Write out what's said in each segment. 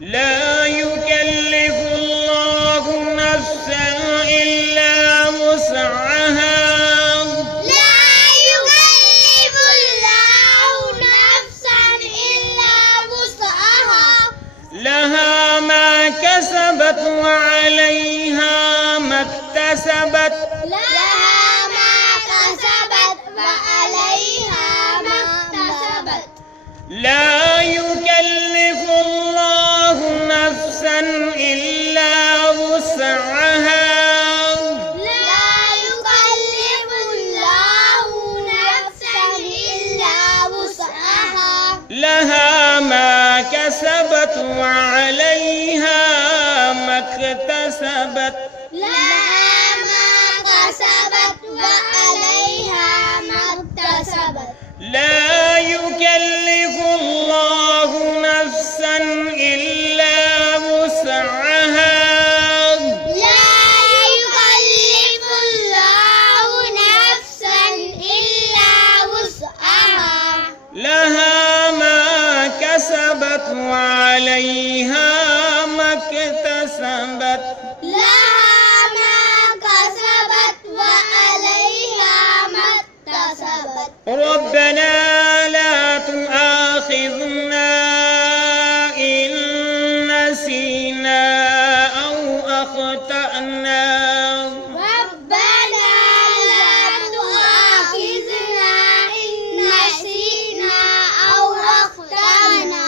لا يكلف الله نفسا إلا وسعها لا يكلف الله نفسا إلا وسعها لها ما كسبت وعليها ما اكتسبت لها ما كسبت وعليها ما اكتسبت لا يكلف الله نفسا إلا وسعها لا يكلف الله نفسا إلا وسعها لها ما كسبت وعليها ما اكتسبت لها ما كسبت وعليها ما اكتسبت لا يكلف الله نفسا إلا وسعها لا يكلف الله نفسا إلا وسعها لها ما كسبت وعليها ما اكتسبت لها ما كسبت وعليها ما اكتسبت ربنا لا تؤاخذنا إن نسينا أو أخطأنا ربنا لا تؤاخذنا إن نسينا أو أخطأنا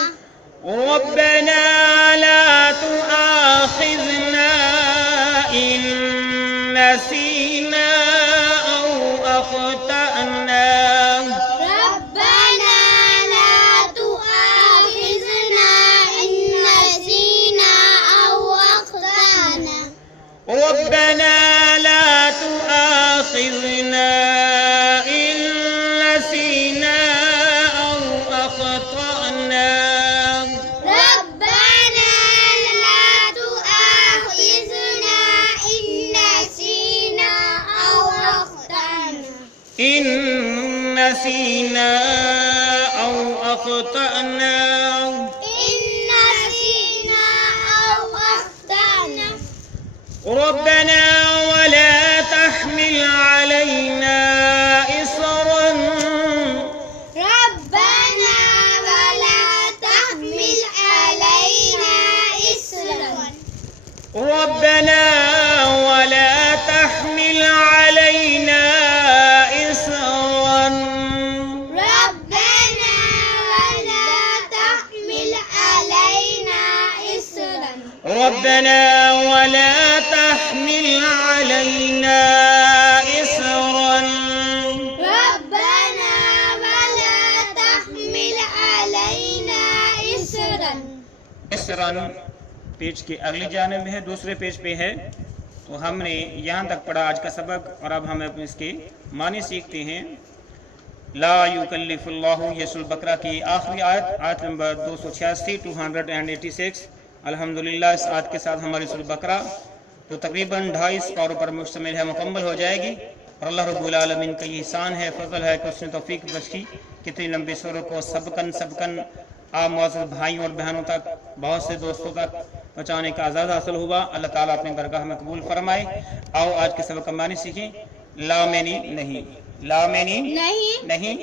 ربنا لا تؤاخذنا إن نسينا أو أخطأنا ربنا لا تؤاخذنا إن نسينا أو أخطأنا ربنا لا تؤاخذنا إن نسينا أو أخطأنا ربنا لا تؤاخذنا إن نسينا أو أخطأنا إن نسينا أو أخطأنا إن نسينا أو أخطأنا ربنا ولا تحمل علينا إصرا ربنا ولا تحمل علينا إصرا ربنا ولا تحمل علينا إصرا ربنا ولا تحمل علينا إصرا ربنا ولا تحمل علينا إصرا ربنا ولا تحمل علينا إصرا إصرا پیج کی اگلی جانب ہے، دوسرے پیج پہ ہے. تو ہم نے یہاں تک پڑھا آج کا سبق، اور اب ہم اس کے معنی سیکھتے ہیں. لا یکلف اللہ، یہ سورۃ البقرہ کی آخری آیت نمبر 286 286. الحمدللہ اس آیت کے ساتھ ہماری سورۃ البقرہ تو تقریباً 250 پاروں پر مشتمل ہے، مکمل ہو جائے گی. اور اللہ رب العالمین کا یہ احسان ہے، فضل ہے کہ اس نے توفیق بخشی کتنی لمبی سورہ کو سبقاً آپ معزز بھائیوں اور بہنوں تک، بہت سے دوستوں تک پہنچانے کا اعزاز حاصل ہوا. اللہ تعالیٰ اپنے برگاہ میں قبول فرمائے. آؤ آج کے سبق کا معنی سیکھیں. لا معنی نہیں، لا معنی نہیں.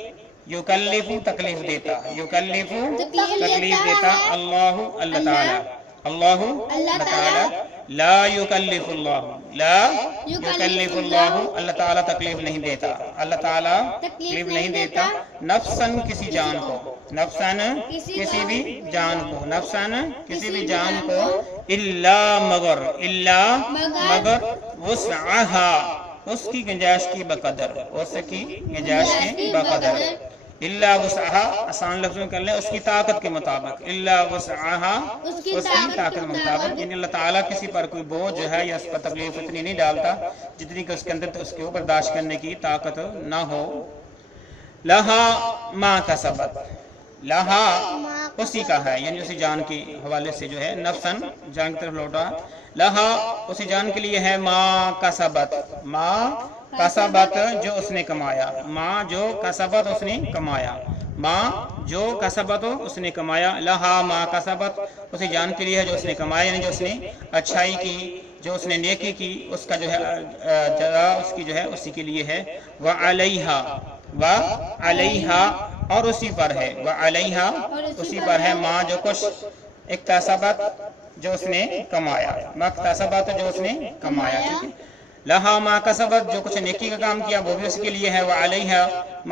یکلف تکلیف دیتا، یکلف تکلیف دیتا. اللہ تعالیٰ، اللہ تعالیٰ. لا یکلف اللہ، لا یکلف اللہ، اللہ تعالیٰ تکلیف نہیں دیتا، اللہ تعالیٰ تکلیف نہیں دیتا. نفساً کسی جان کو، نفساً کسی بھی جان کو، نفساً کسی بھی جان کو. الا مگر وسعها، اس کی گنجائش کی بقدر، اس کی گنجائش کی بقدر. الا وسعها آسان لفظوں میں کر لیں، اس کی طاقت کے مطابق. الا وسعها، اس کی طاقت کے مطابق. یعنی اللہ تعالیٰ کسی پر کوئی بوجھ جو ہے یا اس پر تکلیف اتنی نہیں ڈالتا جتنی کہ اس کے اندر اس کے اوپر برداشت کرنے کی طاقت نہ ہو. لہا ما کسبت، لہا اسی کا ہے، یعنی اسی جان کے حوالے سے جو ہے نفساً جان کی طرف لوٹا. لہا اسی جان کے لیے ہے ما کسبت، ما کسبت جو اس نے کمایا، ما جو کسبت اس نے کمایا. ماں جو کسبت ہو اس نے کمایا، لہا ما کسبت اسی جان کے لیے ہے جو اس نے کمایا، یعنی جو اس نے اچھائی کی، جو اس نے نیکی کی، اس کا جو ہے جزا اس کی جو ہے اسی کے لیے ہے، وعلیہا اور اسی پر ہے، وعلیہا اسی پر ہے، ماں جو کچھ اکتسبت جو اس نے کمایا، مکتسبت جو اس نے کمایا، ٹھیک ہے، لہا ما کسبت جو کچھ نیکی کا کام کیا وہ بھی اس کے لیے ہے، وعلیہا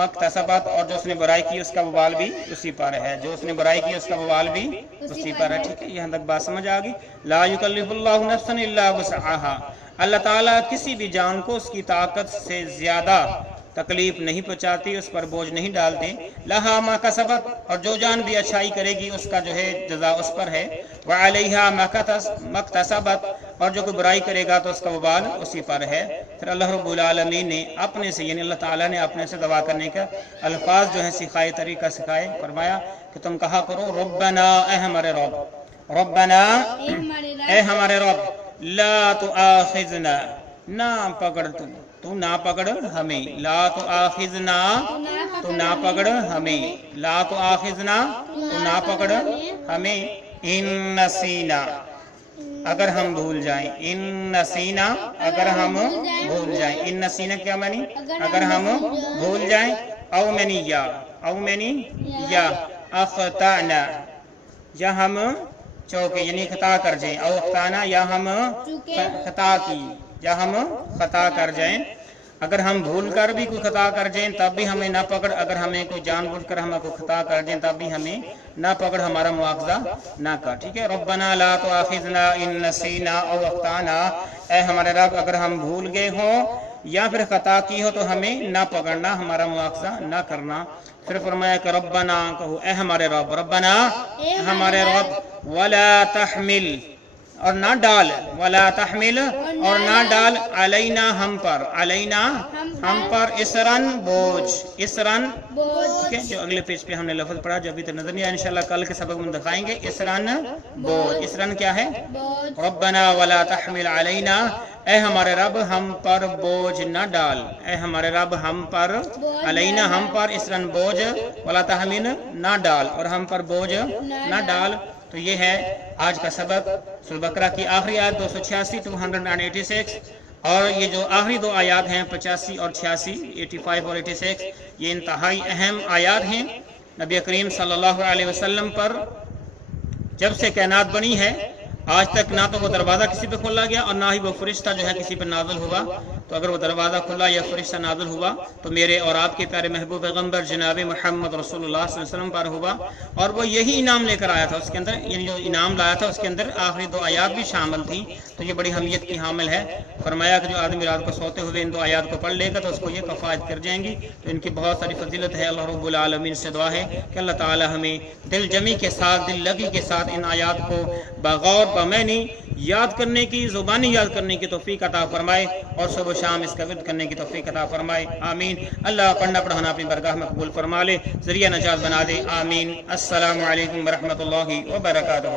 مکتسبت اور جو اس نے برائی کی اس کا وبال بھی اسی پر ہے، جو اس نے برائی کی اس کا وبال بھی اسی پر ہے، ٹھیک ہے، یہاں تک بات سمجھ آ گئی۔ لا یکلف اللہ نفسا الا وسعها، اللہ تعالیٰ کسی بھی جان کو اس کی طاقت سے زیادہ تکلیف نہیں پہنچاتی، اس پر بوجھ نہیں ڈالتے، لہا ما کسبت اور جو جان بھی اچھائی کرے گی اس کا جو ہے جزا اس پر ہے، وعلیہا مکتسبت اور جو کوئی برائی کرے گا تو اس کا وبال اسی پر ہے۔ پھر اللہ رب العالمین نے اپنے سے یعنی اللہ تعالیٰ نے اپنے سے دعا کرنے کا الفاظ جو ہیں سکھائے، طریقہ سکھائے، فرمایا کہ تم کہا کرو ربنا اے ہمارے رب، ربنا اے ہمارے رب، لا تؤاخذنا نہ پکڑ تو نہ پکڑ ہمیں، لا تؤاخذنا تو نہ پکڑ ہمیں، لا تؤاخذنا تو نہ پکڑ ہمیں، ان نسینا اگر ہم بھول جائیں، ان نسینا اگر ہم بھول جائیں، ان نسینا کیا معنی اگر ہم بھول جائیں، او منی یا اخطانا یا ہم چوکے یعنی خطا کر جائیں، او اخطانا یا ہم خطا کی یا ہم خطا کر جائیں، اگر ہم بھول کر بھی کوئی خطا کر جائیں تب بھی ہمیں نہ پکڑ، اگر ہمیں کوئی جان بوجھ کر ہمیں کوئی خطا کر جائیں تب بھی ہمیں نہ پکڑ، ہمارا مواخذہ نہ کر، ٹھیک ہے۔ ربنا لا تؤاخذنا ان نسینا او اخطانا، اے ہمارے رب اگر ہم بھول گئے ہوں یا پھر خطا کی ہو تو ہمیں نہ پکڑنا، ہمارا مواخذہ نہ کرنا۔ پھر فرمایا کہ ربنا کہو اے ہمارے رب، ربنا ہمارے رب، ولا تحمل اور نہ ڈال، ولا تحمل اور نہ ڈال، علینا ہم پر، علینا ہم پر، اسرن بوجھ، اسرن ٹھیک ہے، جو اگلے پیج پہ ہم نے لفظ پڑھا جو ابھی تک نظر نہیں آیا، انشاءاللہ کل کے سبق میں دکھائیں گے، اسرن بوجھ، اسرن کیا ہے، ربنا ولا تحمل علینا، اے ہمارے رب ہم پر بوجھ نہ ڈال، اے ہمارے رب ہم پر، علینا ہم پر، اسرن بوجھ، ولا تحمل نہ ڈال اور ہم پر بوجھ نہ ڈال۔ تو یہ ہے آج کا سبق، سورۃ بقرہ کی آخری آیت 286 286، اور یہ جو آخری دو آیات ہیں 85 اور 86 85 اور 86 یہ انتہائی اہم آیات ہیں۔ نبی کریم صلی اللہ علیہ وسلم پر جب سے کائنات بنی ہے آج تک نہ تو وہ دروازہ کسی پہ کھولا گیا اور نہ ہی وہ فرشتہ جو ہے کسی پہ نازل ہوا، تو اگر وہ دروازہ کھلا یا فرشتہ نازل ہوا تو میرے اور آپ کے پیارے محبوب پیغمبر جناب محمد رسول اللہ صلی اللہ علیہ وسلم پر ہوا، اور وہ یہی انعام لے کر آیا تھا، اس کے اندر یعنی جو انعام لایا تھا اس کے اندر آخری دو آیات بھی شامل تھیں، تو یہ بڑی اہمیت کی حامل ہے۔ فرمایا کہ جو آدمی رات کو سوتے ہوئے ان دو آیات کو پڑھ لے گا تو اس کو یہ کفایت کر جائیں گی، تو ان کی بہت ساری فضیلت ہے۔ اللہ رب العالمین سے دعا ہے کہ اللہ تعالی ہمیں دل جمی کے ساتھ، دل لگی کے ساتھ ان آیات کو بغور بمعنی یاد کرنے کی، زبانی یاد کرنے کی توفیق عطا فرمائے اور صبح و شام اس کا ورد کرنے کی توفیق عطا فرمائے، آمین۔ اللہ پڑھنا پڑھانا اپنی برگاہ میں قبول فرما لے، ذریعہ نجات بنا دے، آمین۔ السلام علیکم ورحمۃ اللہ وبرکاتہ۔